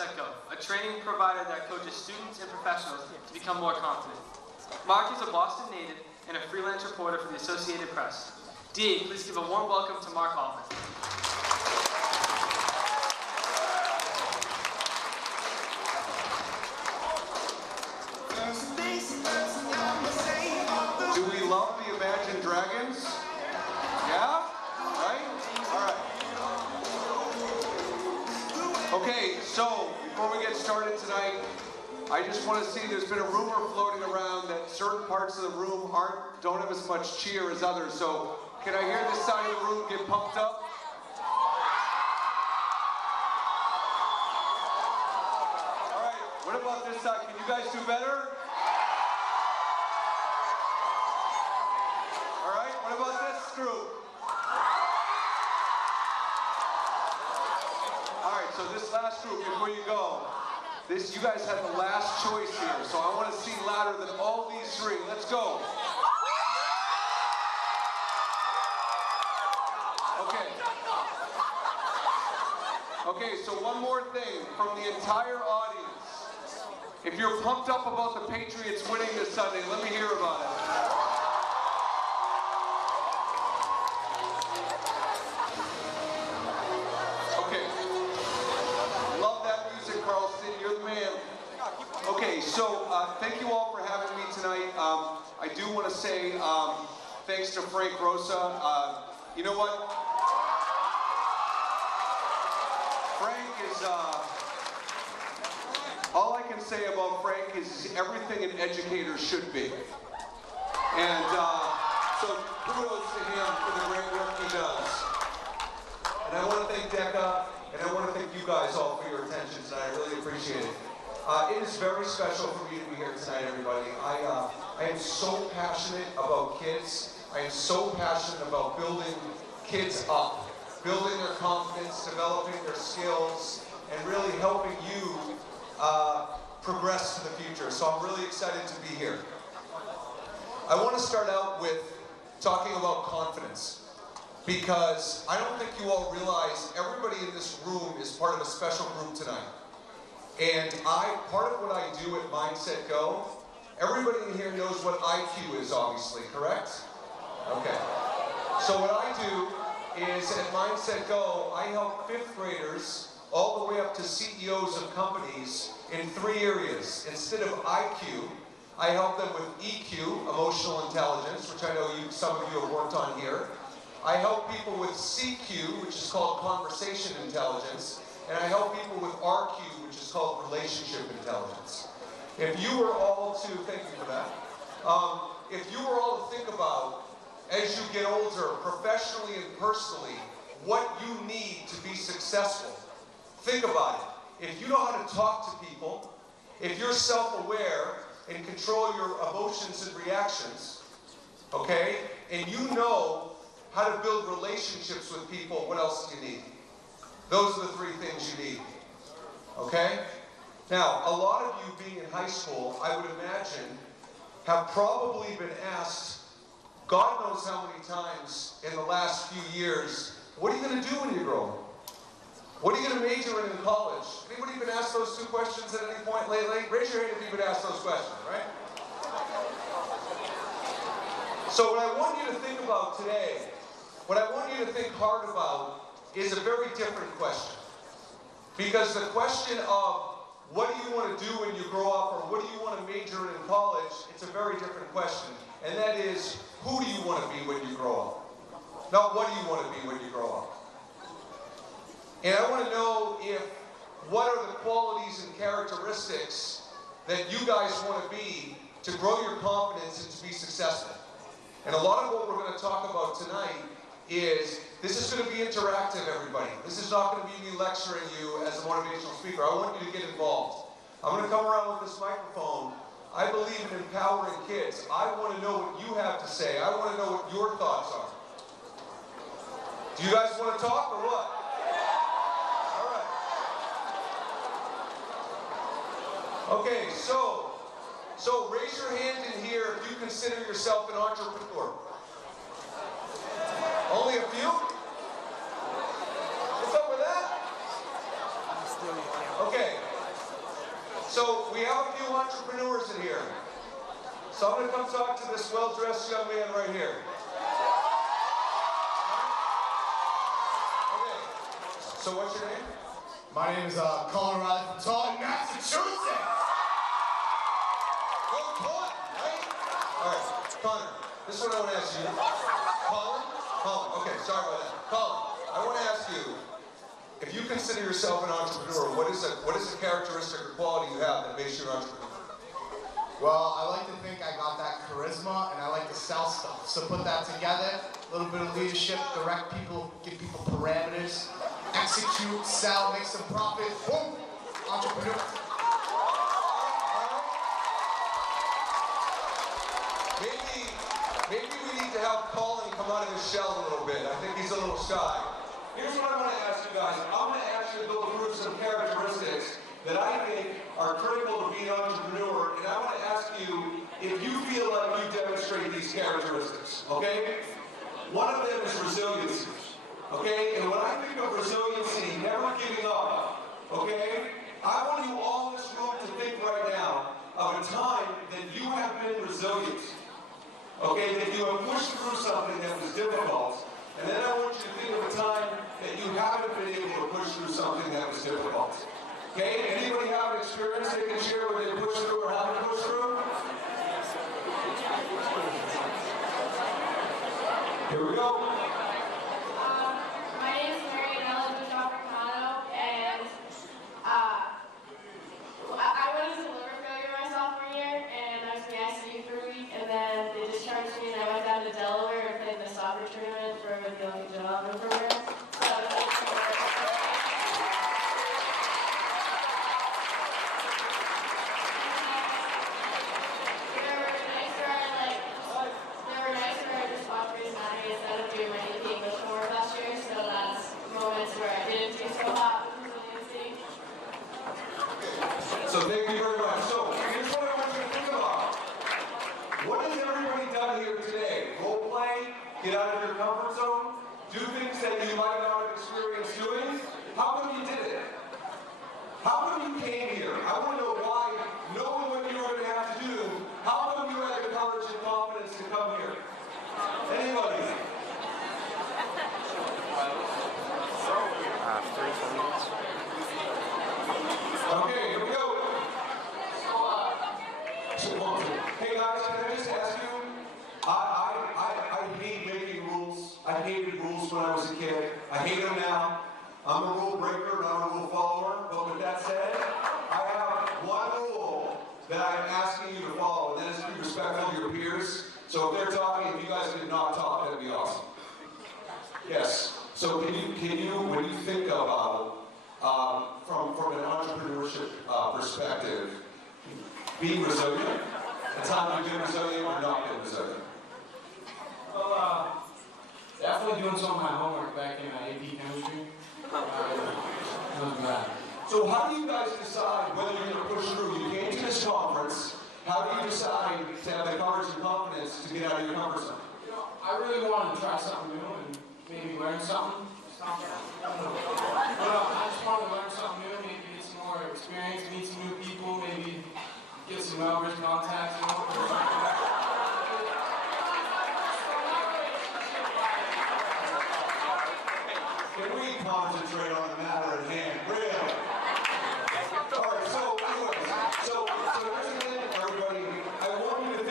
Set, Go, a training provider that coaches students and professionals to become more confident. Mark is a Boston native and a freelance reporter for the Associated Press. DA, please give a warm welcome to Mark Altman. Do we love the Imagine Dragons? Yeah? Right? All right. Okay, so before we get started tonight, I just want to see, there's been a rumor floating around that certain parts of the room don't have as much cheer as others. So can I hear this side of the room get pumped up? All right, what about this side? Can you guys do better? All right, what about this group? All right, so this last group, before you go, you guys have the last choice here, so I want to see louder than all these three. Let's go. Okay. Okay, so one more thing from the entire audience. If you're pumped up about the Patriots winning this Sunday, let me hear about it. Okay, so thank you all for having me tonight. I do want to say thanks to Frank Rosa. You know what? Frank is, all I can say about Frank is everything an educator should be. And so kudos to him for the great work he does. And I want to thank DECA, and I want to thank you guys all for your attention tonight. I really appreciate it. It is very special for me to be here tonight, everybody. I am so passionate about kids. I am so passionate about building kids up, building their confidence, developing their skills, and really helping you progress to the future. So I'm really excited to be here. I want to start out with talking about confidence, because I don't think you all realize everybody in this room is part of a special group tonight. And part of what I do at Mindset Go, everybody in here knows what IQ is, obviously, correct? Okay. So what I do is at Mindset Go, I help 5th graders all the way up to CEOs of companies in 3 areas. Instead of IQ, I help them with EQ, emotional intelligence, which I know some of you have worked on here. I help people with CQ, which is called conversation intelligence. And I help people with RQ, which is called relationship intelligence. If you were all to, thank you for that, if you were all to think about, as you get older, professionally and personally, what you need to be successful, think about it. If you know how to talk to people, if you're self-aware and control your emotions and reactions, okay, and you know how to build relationships with people, what else do you need? Those are the 3 things you need, okay? Now, a lot of you being in high school, I would imagine, have probably been asked, God knows how many times in the last few years, what are you going to do when you grow up? What are you going to major in college? Anybody been asked those 2 questions at any point lately? Raise your hand if you've been asked those questions, right? So what I want you to think about today, what I want you to think hard about, is a very different question. Because the question of what do you want to do when you grow up, or what do you want to major in college, it's a very different question. And that is, who do you want to be when you grow up? Not what do you want to be when you grow up. And I want to know what are the qualities and characteristics that you guys want to be to grow your confidence and to be successful. And a lot of what we're going to talk about tonight is, this is going to be interactive, everybody. This is not going to be me lecturing you as a motivational speaker. I want you to get involved. I'm going to come around with this microphone. I believe in empowering kids. I want to know what you have to say. I want to know what your thoughts are. Do you guys want to talk or what? All right. Okay, so raise your hand in here if you consider yourself an entrepreneur. Only a few? What's up with that? Okay, we have a few entrepreneurs in here. So I'm going to come talk to this well-dressed young man right here. Okay. So what's your name? My name is Colin Riley from Taunton, Massachusetts. Oh, Colin, right? All right, Connor, this is what I want to ask you. Colin? Colin, okay, sorry about that. Colin, I want to ask you, if you consider yourself an entrepreneur, what is a characteristic or quality you have that makes you an entrepreneur? Well, I like to think I got that charisma, and I like to sell stuff. So put that together, a little bit of leadership, direct people, give people parameters, execute, sell, make some profit, boom, entrepreneur. Maybe we need to have Colin come out of his shell a little bit. I think he's a little shy. Here's what I'm going to ask you guys. I'm going to ask you to go through some characteristics that I think are critical to being an entrepreneur, and I want to ask you if you feel like you demonstrate these characteristics, okay? One of them is resiliency, okay? And when I think of resiliency, never giving up, okay? I want you all in this room to think right now of a time that you have been resilient, okay? That you have pushed through something that was difficult, and then I want you to think of a time that you haven't been able to push through something that was difficult. Okay, anybody have an experience they can share where they pushed through or haven't pushed through? Here we go. My name is Mary and I live in Chaparrano, and I went into liver failure my sophomore year, and I was in the ICU for a week, and then they discharged me, and I went down to Delaware and played in the soccer tournament for the Olympic Development Program. So So thank you very much. So here's what I want you to think about. What has everybody done here today? Role play, get out of your comfort zone, do things that you might not have experienced doing. How come you did it? How come you came here? I want to know why, knowing what you were going to have to do, how come you had the courage and confidence to come here? Anybody? 3 minutes. Okay, here we go. Hey guys, can I just ask you? I hate making rules. I hated rules when I was a kid. I hate them now. I'm a rule breaker, not a rule follower. But with that said, I have one rule that I'm asking you to follow, and that is to be respectful of your peers. So if they're talking, if you guys could not talk, that'd be awesome. Yes. So can you when you think about from an entrepreneurship perspective, being resilient, a time you've been resilient or not been resilient? Well, definitely doing some of my homework back in AP chemistry. So how do you guys decide whether you're going to push through? You came to this conference. How do you decide to have the courage and confidence to get out of your comfort zone? You know, I really wanted to try something new and maybe learn something. But I just wanted to learn something new, maybe get some more experience, meet some new people, maybe get some leverage contacts, you know. Can we concentrate on the matter at hand? Really? All right, so anyways, so here's the thing, everybody. I want you to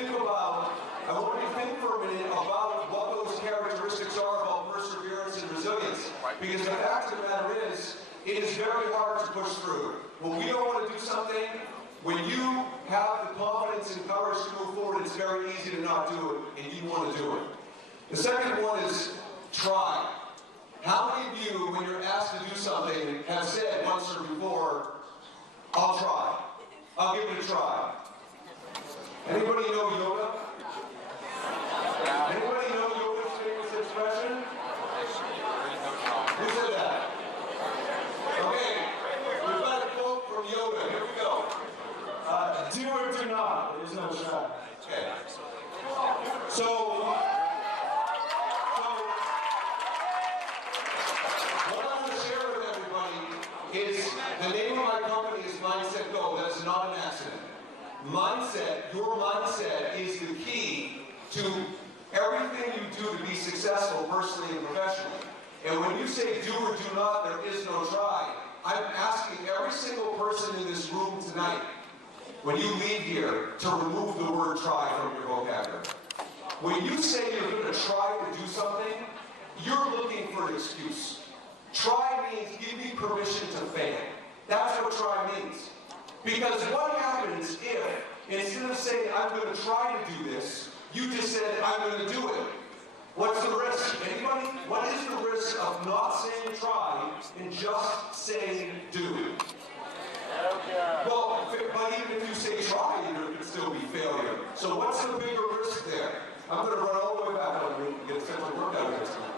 think for a minute about what those characteristics are about perseverance and resilience. Because the fact of the matter is, it is very hard to push through. When we don't want to do something, when you have the confidence and courage to move forward, it's very easy to not do it, and you want to do it. The second one is try. How many of you, when you're asked to do something, have said once or before, I'll try. I'll give it a try. Anybody know yoga? Anybody know yoga's famous expression? Who said that? Okay, we've got a quote from yoga. Here we go. Do or do not. There's no try. Okay. So what I'm going to share with everybody is the name of my company is Mindset Go. That is not an accident. mindset, your mindset is the key to everything you do to be successful personally and professionally. And when you say do or do not, there is no try, I'm asking every single person in this room tonight, when you leave here, to remove the word try from your vocabulary. When you say you're going to try to do something, you're looking for an excuse. Try means give me permission to fail. That's what try means. Because what happens if, instead of saying I'm going to try to do this, you just said I'm going to do it? What's the risk? Anybody? What is the risk of not saying try and just saying do? Well, but even if you say try, there could still be failure. So what's the bigger risk there? I'm going to run all the way back and get such a workout here tonight.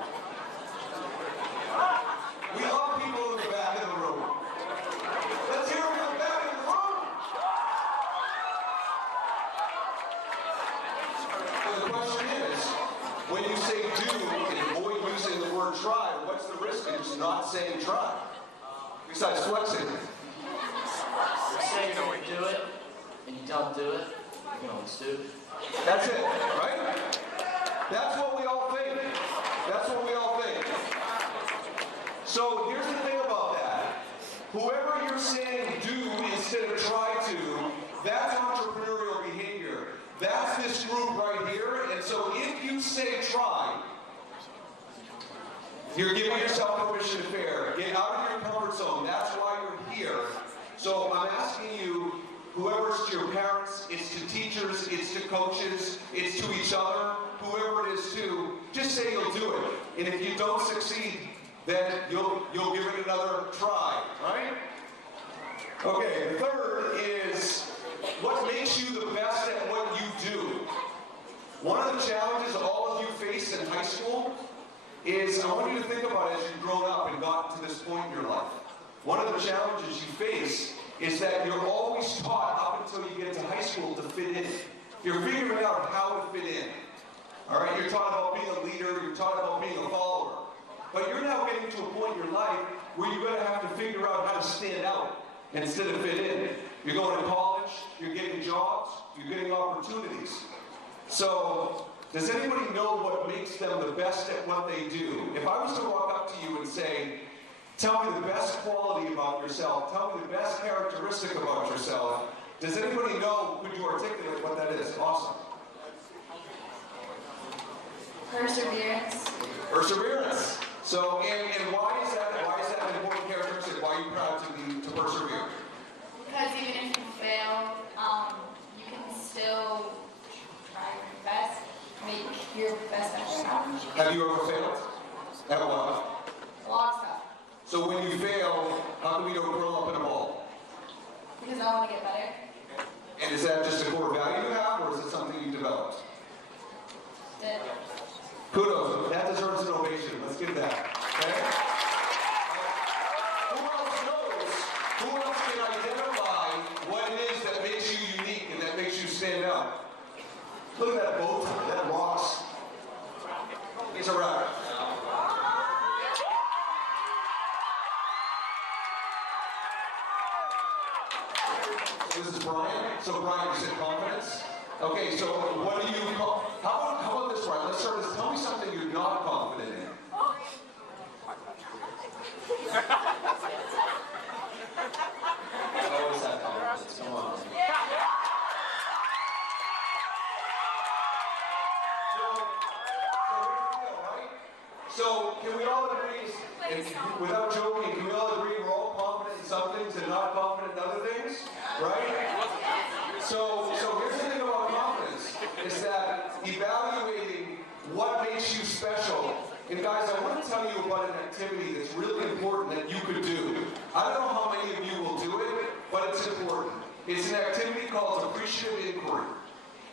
We love people in the back of the room. Let's hear it from the back of the room. So the question is, when you say do and avoid using the word try, what's the risk of just not saying try? Besides flexing. You're saying you're going to do it, and you don't do it, you can always do it. That's it, right? That's what we all think. That's what we all think. So here's the thing about that. Whoever you're saying do instead of try to, that's entrepreneurial behavior. That's this group right here. And so if you say try, you're giving yourself permission to fail. Get out of your comfort zone. That's why you're here. So I'm asking you, whoever's to your parents, it's to teachers, it's to coaches, it's to each other, whoever it is to, just say you'll do it. And if you don't succeed, then you'll give it another try, right? Okay, the third is, what makes you the best at what you do? One of the challenges all of you face in high school is, I want you to think about it as you've grown up and gotten to this point in your life. One of the challenges you face is that you're always taught up until you get to high school to fit in. You're figuring out how to fit in. All right, you're taught about being a leader, you're taught about being a follower. But you're now getting to a point in your life where you're going to have to figure out how to stand out instead of fit in. You're going to college, you're getting jobs, you're getting opportunities. So, does anybody know what makes them the best at what they do? If I was to walk up to you and say, tell me the best quality about yourself, tell me the best characteristic about yourself, does anybody know, could you articulate what that is? Awesome. Perseverance. Perseverance. So, and why is that an important characteristic? Why are you proud to persevere? Because even if you fail, you can still try your best, make your best effort. Have you ever failed? At what? A lot of stuff. So when you fail, how come you don't curl up in a ball? Because I want to get better. And is that just a core value you have, or is it something you developed? Did. Kudos. That deserves an ovation. Let's give that. Okay? Who else knows? Who else can identify what it is that makes you unique and that makes you stand out? Look at that boat. That rocks. He's a rabbit. This is Brian. So Brian, you said confidence. Okay, so what do you call? How about this, Brian? Let's start this. Tell me something you're not confident in. I always have confidence. Come on. So can we all agree, and without joking, can we all agree we're all confident in some things and not confident in other things? Right? So here's the thing about confidence, is that evaluating what makes you special. And guys, I want to tell you about an activity that's really important that you could do. I don't know how many of you will do it, but it's important. It's an activity called appreciative inquiry.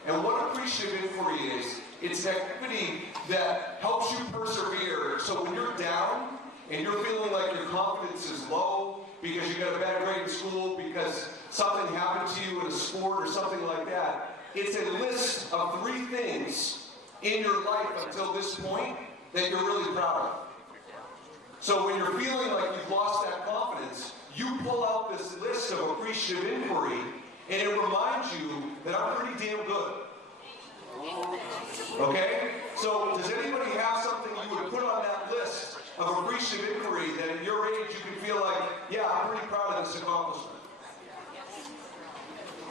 And what appreciative inquiry is, it's an activity that helps you persevere. So when you're down and you're feeling like your confidence is low because you got a bad grade in school, because something happened to you in a sport or something like that, it's a list of 3 things in your life until this point that you're really proud of. So when you're feeling like you've lost that confidence, you pull out this list of appreciative inquiry and it reminds you that I'm pretty damn good. Okay? So does anybody have something you would put on that list of appreciative inquiry that at your age you can feel like, yeah, I'm pretty proud of this accomplishment?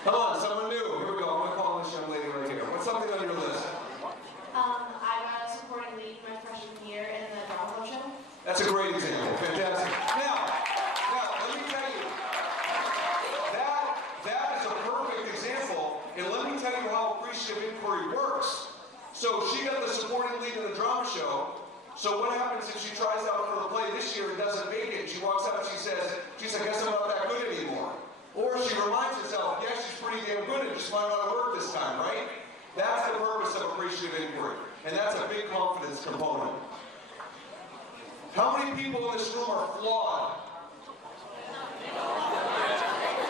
Come on, someone new. Here we go. I'm going to call this young lady right here. What's something on your list? I got a supporting lead my freshman year in the drama club show. That's a great example. Fantastic. Now, let me tell you, that is a perfect example, and let me tell you how appreciative inquiry works. So she got the supporting lead in the drama show. So what happens if she tries out for the play this year and doesn't make it? She walks out and she says, geez, I guess I'm not that good anymore. Or she reminds herself, yeah, she's pretty damn good, and just might not work this time, right? That's the purpose of appreciative inquiry, and that's a big confidence component. How many people in this room are flawed?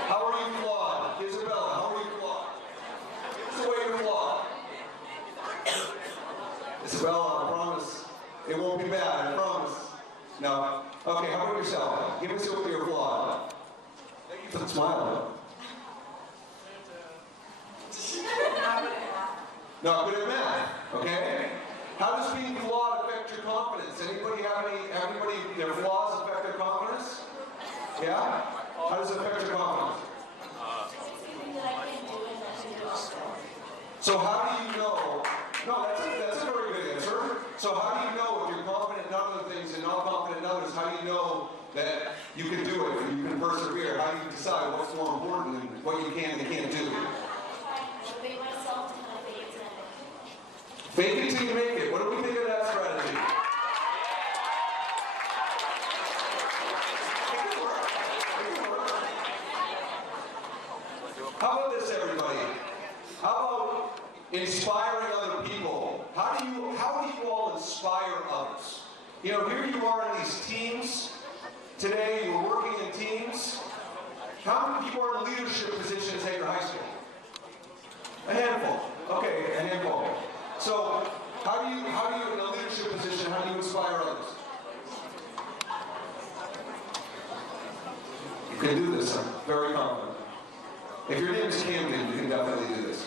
How are you flawed? Isabella, how are you flawed? What's the way you're flawed? Isabella, I promise. It won't be bad, I promise. No? Okay, how about yourself? Give us what you're flawed. Thank you for the smile. Not good at math, okay? How does being flawed affect your confidence? Anybody their flaws affect their confidence? Yeah? How does it affect your confidence? So how do you know? No, that's a very good answer. So how do you know if you're confident in other things and not confident in others? How do you know that you can do it and you can persevere? How do you decide what's more important and what you can and can't do? Fake it till you make it. What do we think of that strategy? It can work. It can work. How about this, everybody? How about inspiring other people? How do you all inspire others? You know, here you are in these teams. Today you're working in teams. How many people are in leadership positions at your high school? A handful. Okay, a handful. So, how do you in a leadership position, how do you inspire others? You can do this, I'm very confident. If your name is Camden, you can definitely do this.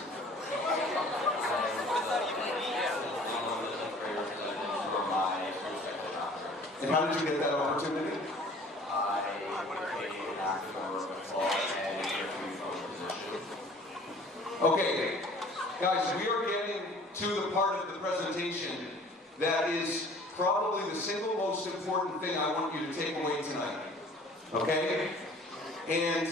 And how did you get that opportunity? I became an actor for football and position. Okay, guys, we are getting to the part of the presentation that is probably the single most important thing I want you to take away tonight. Okay? And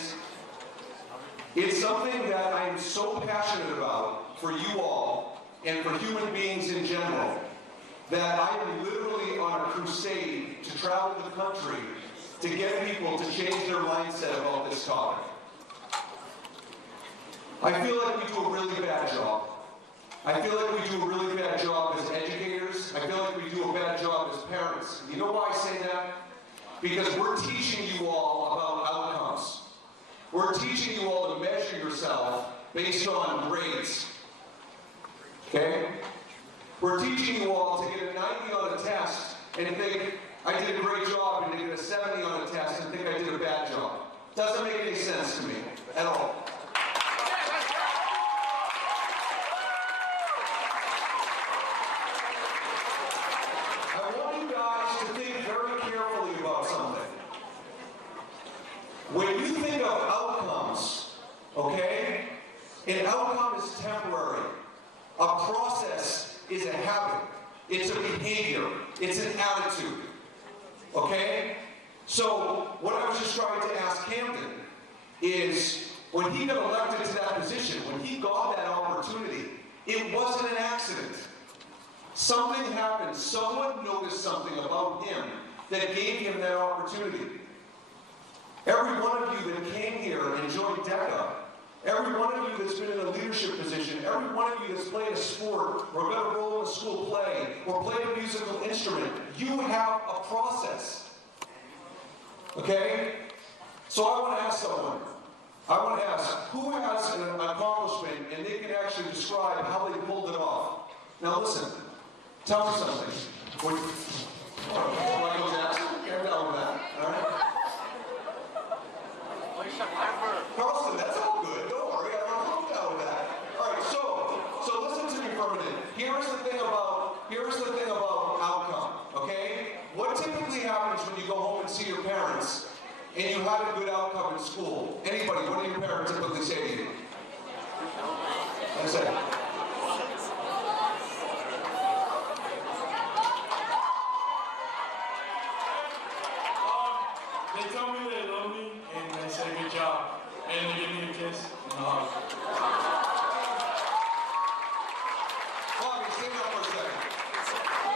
it's something that I am so passionate about for you all and for human beings in general that I am literally on a crusade to travel the country to get people to change their mindset about this topic. I feel like we do a really bad job. I feel like we do a really bad job as educators. I feel like we do a bad job as parents. You know why I say that? Because we're teaching you all about outcomes. We're teaching you all to measure yourself based on grades. Okay? We're teaching you all to get a 90 on a test and think I did a great job, and to get a 70 on a test and think I did a bad job. Doesn't make any sense to me at all. When you think of outcomes, okay, an outcome is temporary. A process is a habit. It's a behavior. It's an attitude. Okay? So, what I was just trying to ask Camden is, when he got elected to that position, when he got that opportunity, it wasn't an accident. Something happened. Someone noticed something about him that gave him that opportunity. Every one of you that came here and joined DECA, every one of you that's been in a leadership position, every one of you that's played a sport, or got a role in a school play, or played a musical instrument, you have a process. Okay? So I want to ask someone. I want to ask, who has an accomplishment and they can actually describe how they pulled it off? Now listen, tell me something. Michael Jackson? Carry down with that. All right? Carlson, that's all good. Don't worry. school? Anybody, one of your parents typically say to you? That's it. They tell me they love me, and they say good job. And they give me a kiss and a hug. Bobby, stand up for a second.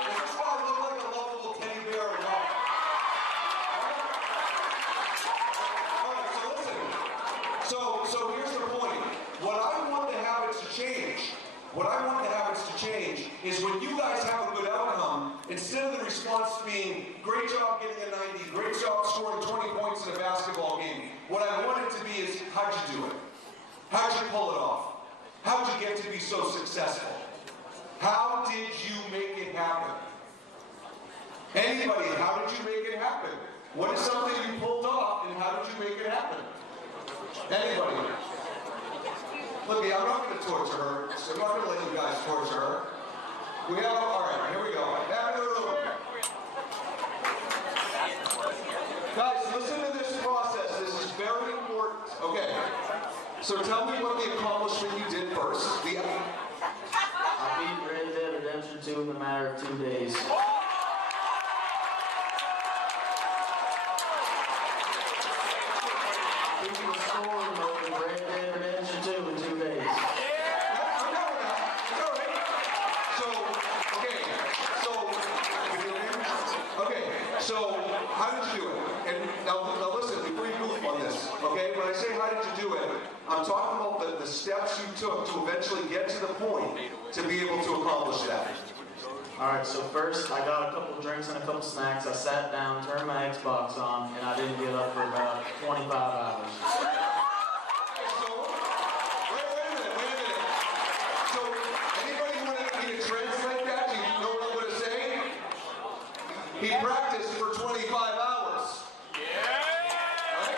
Does this guy look like a lovable teddy bear or not? Alright, so listen. So here's the point. What I want the habits to change is when you guys have a good outcome, instead of the response being, great job getting a 90, great job scoring 20 points in a basketball game, what I want it to be is, how'd you do it? How'd you pull it off? How'd you get to be so successful? How did you make it happen? Anybody, how did you make it happen? What is something you pulled off and how did you make it happen? Anybody? Look, I'm not going to torture her. I'm not going to let you guys torture her. We have, all right, here we go. Back in the room. Guys, listen to this process. This is very important. Okay. So tell me what the accomplishment you did first. I beat Red Dead Redemption 2 in a matter of 2 days. Beat the scoring mode of Red Dead Redemption 2 in 2 days. So, how did you do it? And now listen, before you move on this, okay? When I say how did you do it, I'm talking about the steps you took to eventually get to the point to be able to accomplish that. Alright, so first I got a couple drinks and a couple snacks. I sat down, turned my Xbox on, and I didn't get up for about 25 hours. So, wait a minute. So, anybody want me to translate that? Do you know what I'm going to say? He practiced for 25 hours. Right?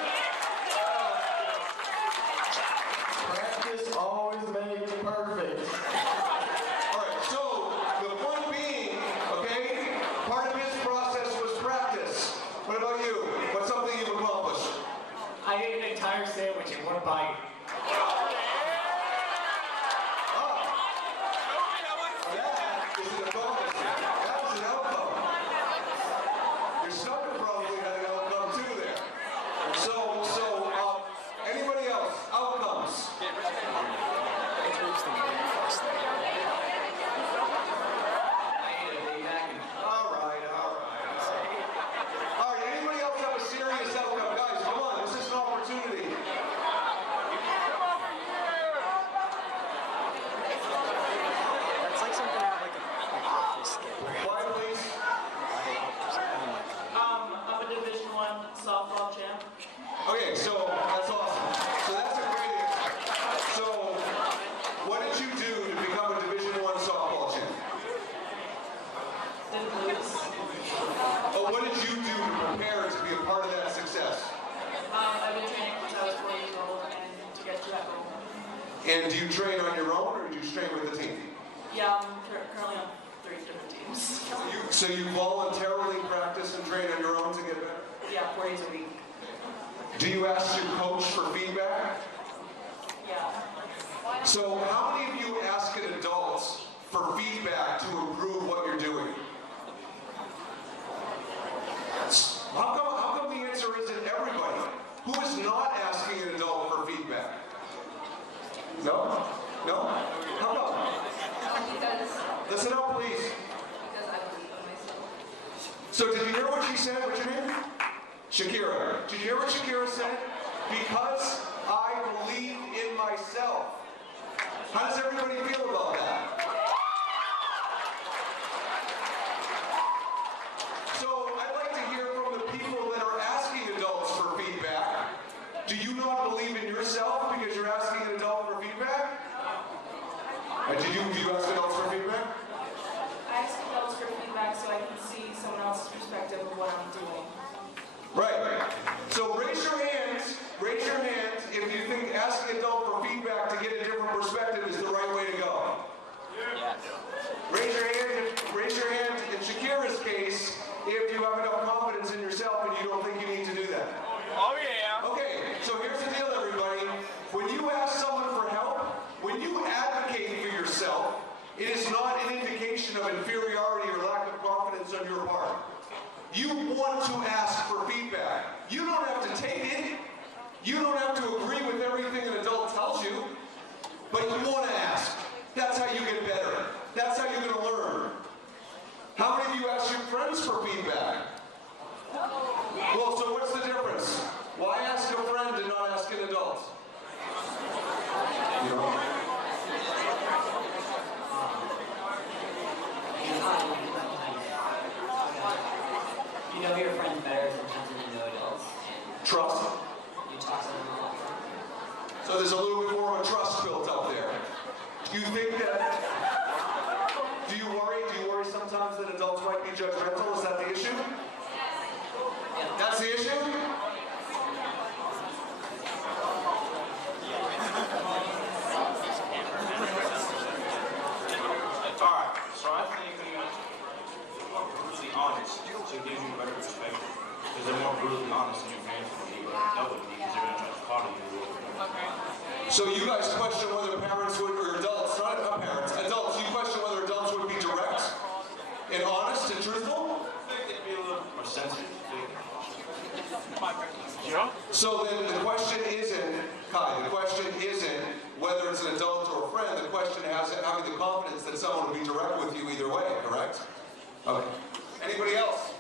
Practice always makes perfect. Alright, so the point being, okay, part of his process was practice. What about you? What's something you've accomplished? I ate an entire sandwich in one bite. That is an accomplishment. That is an outcome. Your stomach probably had an outcome too there. So, anybody else? Outcomes. All right, anybody else have a serious outcome? Guys, come on, this is an opportunity. That's like something out like an office skit. Quiet, please. I'm a Division I softball champ. Okay, so that's awesome. So that's a great answer. So, what did you do to become a Division I softball champ? Didn't lose. Oh, what did you do to prepare to be a part of that success? I've been training since I was 4 years old and to get to that goal. And do you train on your own or do you train with the team? Yeah, I'm currently on 3 different teams. So you voluntarily practice and train on your own to get better? Yeah, 4 days a week. Do you ask your coach for feedback? Yeah. So how many of you ask adults for feedback to improve what you're doing? How come the answer isn't everybody? Who is not asking an adult for feedback? No? No? How come? Because Listen up, please. I believe in myself. So did you hear what she said? What's your name? Shakira. Did you hear what Shakira said? Because I believe in myself. How does everybody feel about that? So I'd like to hear from the people that are asking adults for feedback. Do you not believe in yourself because you're asking an adult for feedback? Do you ask adults for feedback? I ask adults for feedback so I can see someone else's perspective of what I'm doing. Right. So raise your hands if you think asking an adult for feedback to get a different perspective is the right way to go. Yeah. Raise your hand in Shakira's case if you have enough confidence in yourself and you don't think you need to do that. Oh yeah. Okay, so here's yourself, it is not an indication of inferiority or lack of confidence on your part. You want to ask for feedback. You don't have to take it. You don't have to agree with everything an adult tells you, but you want to ask. That's how you get better. That's how you're going to learn. How many of you ask your friends for feedback? Well, so what's the difference? Why ask a friend and not ask an adult? You know? You know your friends better sometimes than you know adults. Trust. You talk to them a lot. So there's a little bit more of a trust built up there. Do you think that, do you worry sometimes that adults might be judgmental? Is that the issue? That's the issue? Alright, so I think brutally honest, so it gives you a better perspective. Because they're more brutally honest than your parents would be, but that would be, because they're going to try to coddle you. So you guys question whether parents would, or adults, not parents, adults, you question whether adults would be direct and honest and truthful? I think they'd be a little more sensitive. So then the question isn't, Kai, the question isn't whether it's an adult or a friend, the question is having the confidence that someone will be direct with you either way, correct? Okay. Anybody else?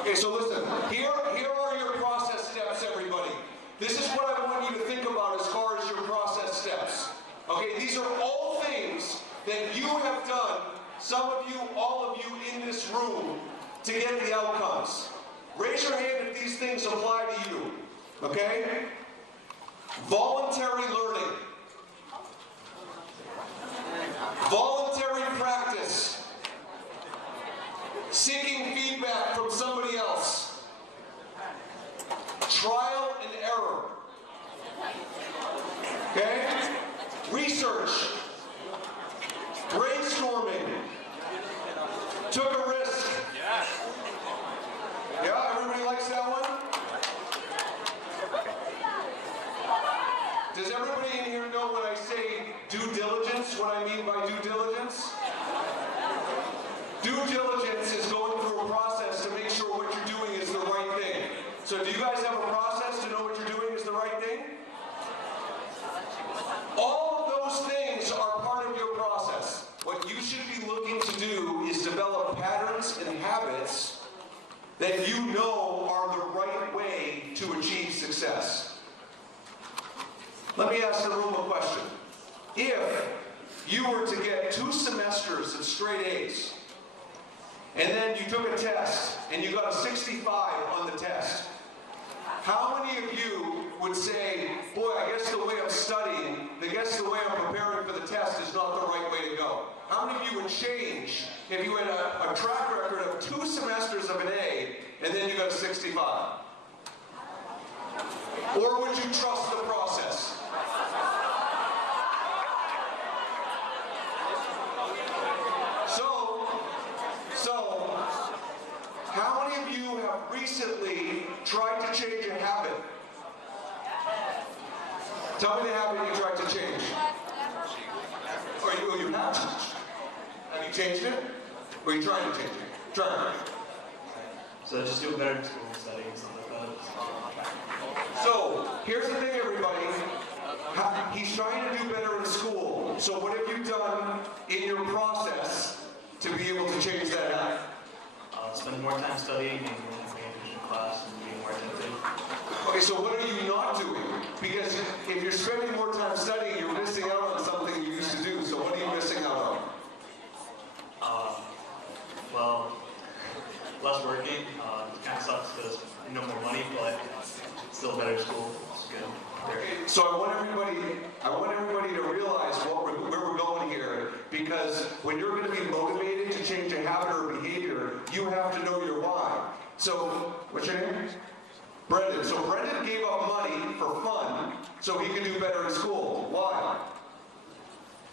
Okay, so listen, here are your process steps, everybody. This is what I want you to think about as far as your process steps. Okay, these are all things that you have done, some of you, all of you in this room, to get the outcomes. Raise your hand if these things apply to you, okay? Voluntary learning. Voluntary practice. Seeking feedback from somebody else. Trial and error. Okay? Research. Brainstorming. Took a risk. Yeah, everybody likes that one? Does everybody in here know when I say due diligence, what I mean by due diligence? Due diligence is going through a process to make sure what you're doing is the right thing. So do you guys have a process to know what you're doing is the right thing? All of those things are part of your process. What you should be looking to do is develop patterns and habits that you know are the right way to achieve success. Let me ask the room a question. If you were to get 2 semesters of straight A's, and then you took a test, and you got a 65 on the test, how many of you would say, boy, I guess the way I'm studying, I guess the way I'm preparing for the test is not the right way to go? How many of you would change if you had a track record of 2 semesters of an A, and then you got a 65? Or would you trust the process? So, how many of you have recently tried to change a habit? Tell me the habit you tried to change. Or you have changed. Have you changed it? Or are you trying to change it? Trying. So just do better in school studying and stuff like that. So, here's the thing, everybody. He's trying to do better in school. So what have you done in your process to be able to change that habit? Spend more time studying and paying attention in class and being more attentive. Okay, so what are you not doing? Because if you're spending more time studying, you're missing out on something you used to do. So what are you missing out on? Well, less working. It kind of sucks because no more money, but still better school. It's good. So I want everybody to realize where we're going here, because when you're going to be motivated to change a habit or behavior, you have to know your why. So, what's your name? Brendan. So Brendan gave up money for fun so he could do better in school. Why?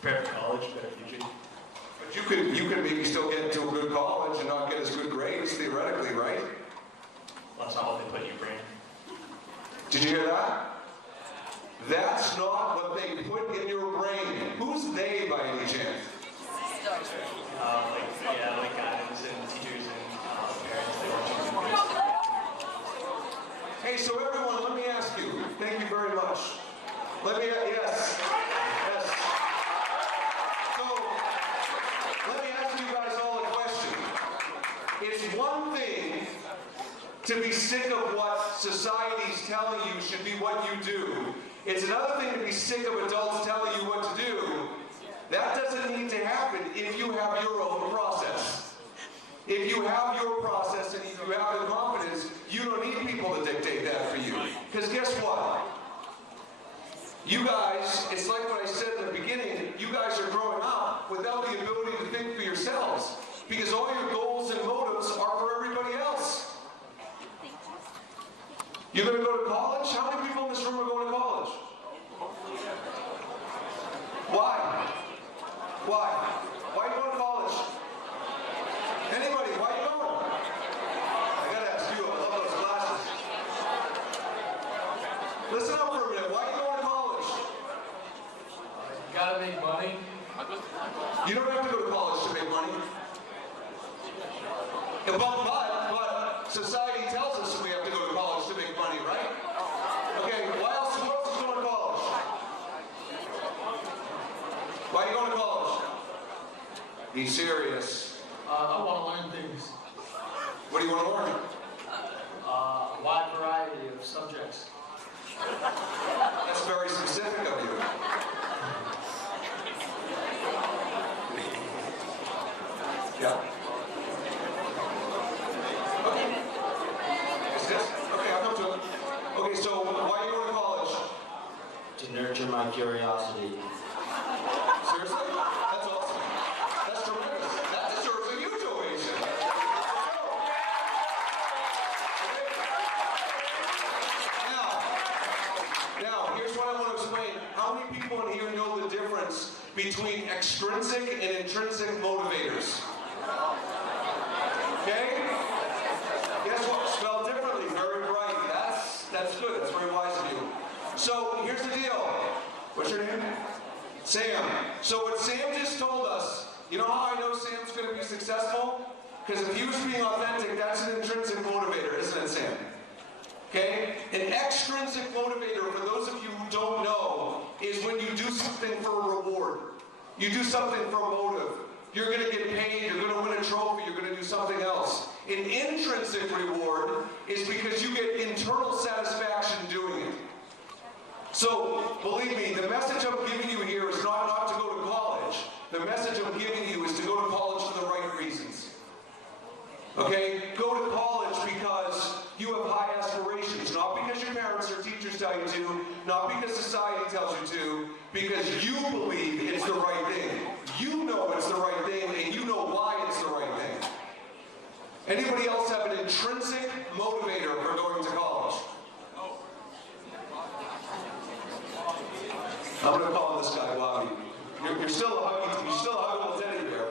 Prepare for college, better future. But you could maybe still get into a good college and not get as good grades, theoretically, right? Well, that's not what they put in your brain. Did you hear that? That's not what they put in your brain. Who's they by any chance? Like guidance and teachers and parents. Hey, so everyone, let me ask you. Thank you very much. Yes. So, let me ask you guys all a question. It's one thing to be sick of what society's telling you should be what you do. It's another thing to be sick of adults telling you what to do. That doesn't need to happen if you have your own process. If you have your process and if you have the confidence, you don't need people to dictate that for you. Because guess what? You guys, it's like what I said in the beginning, you guys are growing up without the ability to think for yourselves. Because all your goals and motives are for everybody else. You're going to go to college? How many people in this room are going to college? Why? Why? Why are you going to college? Anybody, why are you going? I got to ask you, I love those glasses. Listen up for a minute, why are you going to college? You gotta make money. You don't have to go to college to make money. But society tells us we have to go to college to make money, right? Okay, who else is going to college? Why are you going to college? Be serious. I want to learn things. What do you want to learn? A wide variety of subjects. That's very specific of you. Yeah. Okay. Is this? Okay, I'll come to it. Okay, so why are you going to college? To nurture my curiosity. Seriously? That's awesome. That's tremendous. That deserves a huge ovation. Now, here's what I want to explain. How many people in here know the difference between extrinsic and intrinsic motivators? Okay? Guess what? Spelled differently. Very bright. That's good. That's very wise of you. So, here's the deal. What's your name? Sam. So what Sam just told us, you know how I know Sam's going to be successful? Because if he was being authentic, that's an intrinsic motivator, isn't it, Sam? Okay? An extrinsic motivator, for those of you who don't know, is when you do something for a reward. You do something for a motive. You're going to get paid, you're going to win a trophy, you're going to do something else. An intrinsic reward is because you get internal satisfaction doing it. So, believe me, the message I'm giving you here is not to go to college. The message I'm giving you is to go to college for the right reasons. Okay? Go to college because you have high aspirations. Not because your parents or teachers tell you to, not because society tells you to, because you believe it's the right thing. You know it's the right thing, and you know why it's the right thing. Anybody else have an intrinsic motivator for going to college? I'm going to call this guy Bobby. You're still a huggable teddy bear.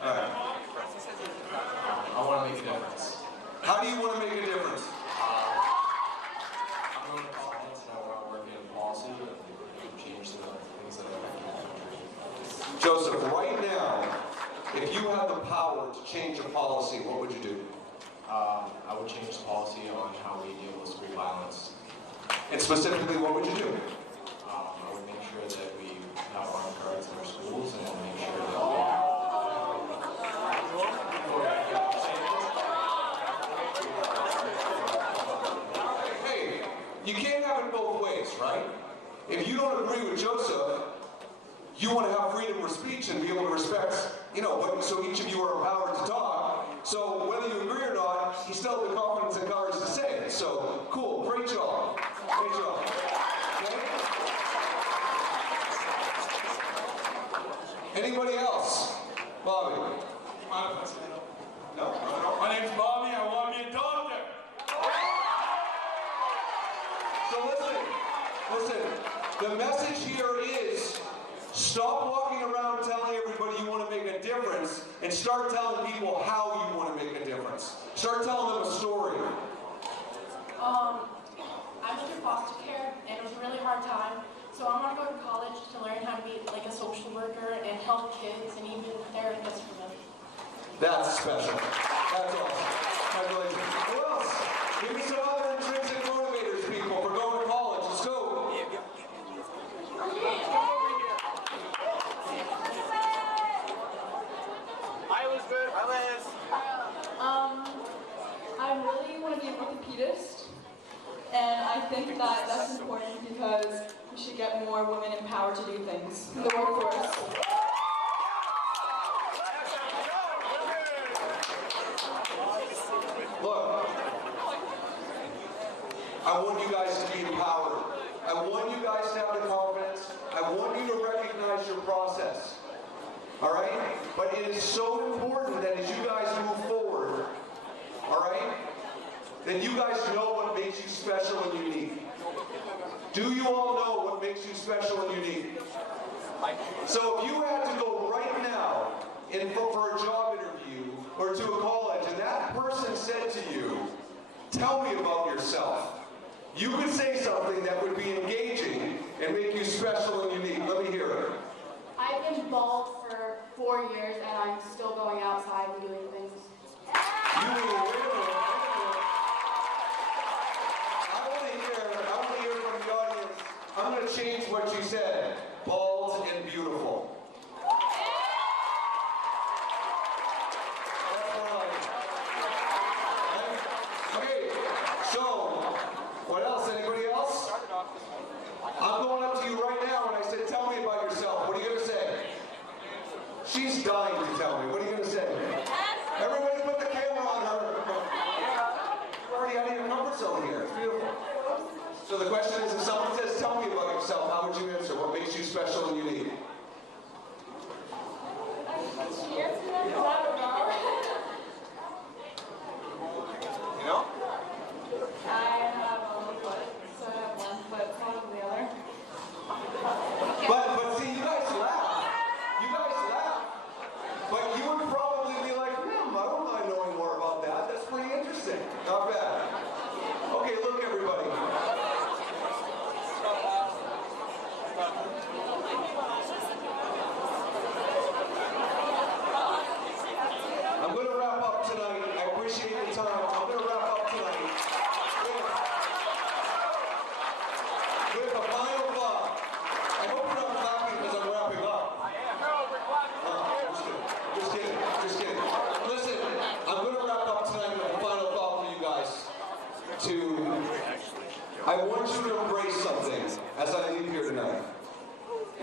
All right. I want to make a difference. How do you want to make a difference? I'm going to college and I want to work in policy and change the things that affect the country. Joseph, right now, if you had the power to change a policy, what would you do? I would change the policy on how we deal with street violence. And specifically, what would you do? I would make sure that we have armed guards in our schools and make sure that Hey, you can't have it both ways, right? If you don't agree with Joseph, you want to have freedom of speech and be able to respect, so each of you are empowered to talk. So whether you agree or not, you still have the confidence and courage to say it. So, cool, great job. Great job. Okay? Anybody else? Bobby. No? My name's Bobby, I want to be a doctor. So listen, the message here is stop walking around telling everybody you want to make a difference and start telling people how you want to make a difference. Start telling them a story. I'm with your worker and help kids and even therapists for them. That's special. That's awesome. Congratulations. Who else? Give me some other intrinsic motivators, people, for going to college. Let's go. Hi, Elizabeth. Hi, Liz. I really want to be an orthopedist, and I think that that's important because we should get more women empowered to do things in the workforce. Look, I want you guys to be empowered. I want you guys to have the confidence. I want you to recognize your process. All right? But it is so important that as you guys move forward, all right, that you guys know what makes you special and unique. Do you all know what makes you special and unique? So if you had to go right now for a job interview or to a college and that person said to you, tell me about yourself, you could say something that would be engaging and make you special and unique. Let me hear it. I've been bald for 4 years and I'm still going outside and doing things. I want to hear from the audience. I'm going to change what you said. Bald and beautiful. That's what I like. Okay, so what else? Anybody else? I'm going up to you right now and I said, tell me about yourself. What are you going to say? She's dying to tell me. What are you going to say? Everybody put the camera on her. You're already out of your comfort zone here. It's beautiful. So the question is, if someone says, tell me about yourself, how would you answer? What makes you special and unique? You know? I have one foot, so I have one foot taller than the other. But see, you guys laugh. You guys laugh. But you would probably be like, I don't mind knowing more about that. That's pretty interesting. Not bad. Okay, look, everybody. I'm going to wrap up tonight. I appreciate the time. I'm going to wrap up tonight with a final thought. I hope you're not clapping because I'm wrapping up. Just kidding. Listen, I'm going to wrap up tonight with a final thought for you guys. I want you to embrace something as I leave here tonight.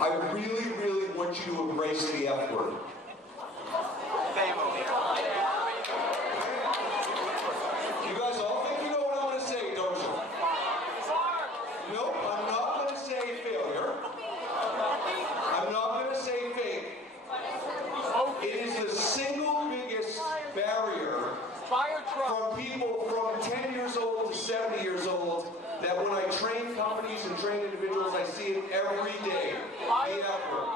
I really, really want you to embrace the F word. You guys all think you know what I'm going to say, don't you? Nope, I'm not going to say failure. I'm not going to say fake. It is the single biggest barrier from people from 10 years old to 70 years old that when I train companies and train individuals, I see it every day. The F word.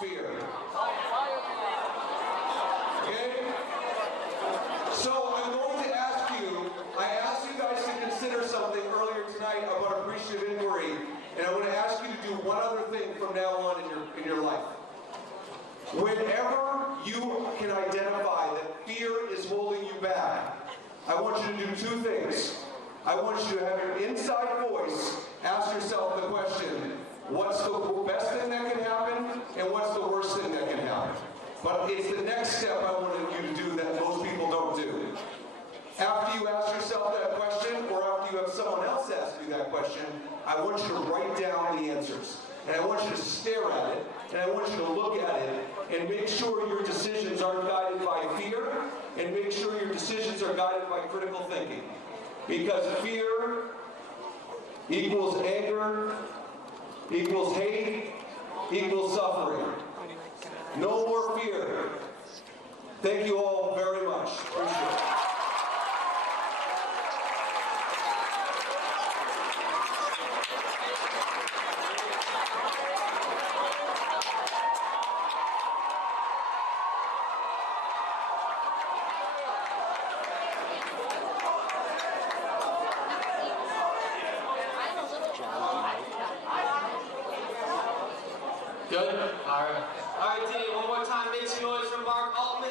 Fear. Okay? So I'm going to ask you, I asked you guys to consider something earlier tonight about appreciative inquiry, and I want to ask you to do one other thing from now on in your life. Whenever you can identify that fear is holding you back, I want you to do two things. I want you to have your inside voice ask yourself the question, what's the best thing that can happen and what's the worst thing that can happen? But it's the next step I wanted you to do that most people don't do. After you ask yourself that question or after you have someone else ask you that question, I want you to write down the answers. And I want you to stare at it, and I want you to look at it, and make sure your decisions aren't guided by fear, and make sure your decisions are guided by critical thinking. Because fear equals anger, equals hate, equals suffering. No more fear. Thank you all very much. Appreciate it. Good? All right. All right, D, one more time. Make some noise for Mark Altman.